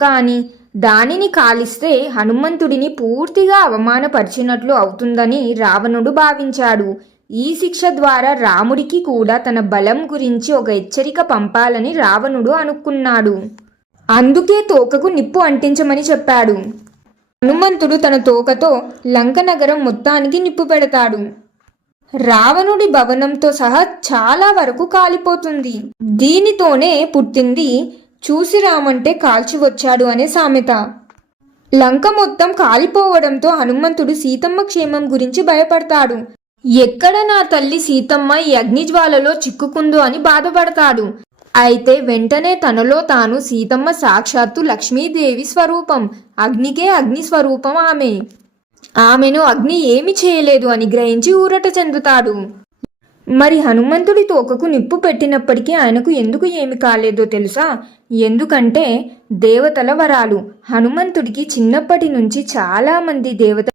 కానీ దానిని కాలిస్తే హనుమంతుడిని పూర్తిగా అవమానపరిచినట్లు అవుతుందని రావణుడు భావించాడు. ఈ శిక్ష ద్వారా రాముడికి కూడా తన బలం గురించి ఒక హెచ్చరిక పంపాలని రావణుడు అనుకున్నాడు. అందుకే తోకకు నిప్పు అంటించమని చెప్పాడు. హనుమంతుడు తన తోకతో లంక నగరం మొత్తానికి నిప్పు పెడతాడు. రావణుడి భవనంతో సహా చాలా వరకు కాలిపోతుంది. దీనితోనే పుట్టింది చూసి రామంటే కాల్చి వచ్చాడు అనే సామెత. లంక మొత్తం కాలిపోవడంతో హనుమంతుడు సీతమ్మ క్షేమం గురించి భయపడతాడు. ఎక్కడ నా తల్లి సీతమ్మ ఈ అగ్నిజ్వాలలో చిక్కుకుందో అని బాధపడతాడు. అయితే వెంటనే తనలో తాను సీతమ్మ సాక్షాత్తు లక్ష్మీదేవి స్వరూపం అగ్నికే అగ్ని స్వరూపం ఆమె. ఆమెను అగ్ని ఏమి చేయలేదు అని గ్రహించి ఊరట చెందుతాడు. మరి హనుమంతుడి తోకకు నిప్పు పెట్టినప్పటికీ ఆయనకు ఎందుకు ఏమి కాలేదో తెలుసా? ఎందుకంటే దేవతల వరాలు. హనుమంతుడికి చిన్నప్పటి నుంచి చాలా మంది దేవత